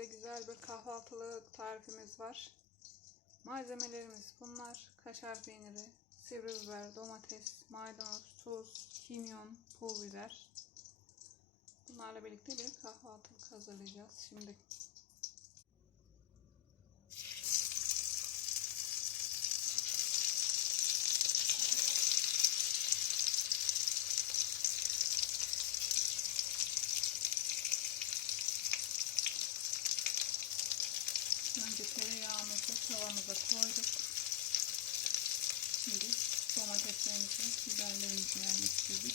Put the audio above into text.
size güzel bir kahvaltılık tarifimiz var. Malzemelerimiz bunlar. Kaşar peyniri, sivri biber, domates, maydanoz, tuz, kimyon, pul biber. Bunlarla birlikte bir kahvaltılık hazırlayacağız şimdi. Önce tereyağımızı tavamıza koyduk. Şimdi domateslerimizi, biberlerimizi yerleştirdik.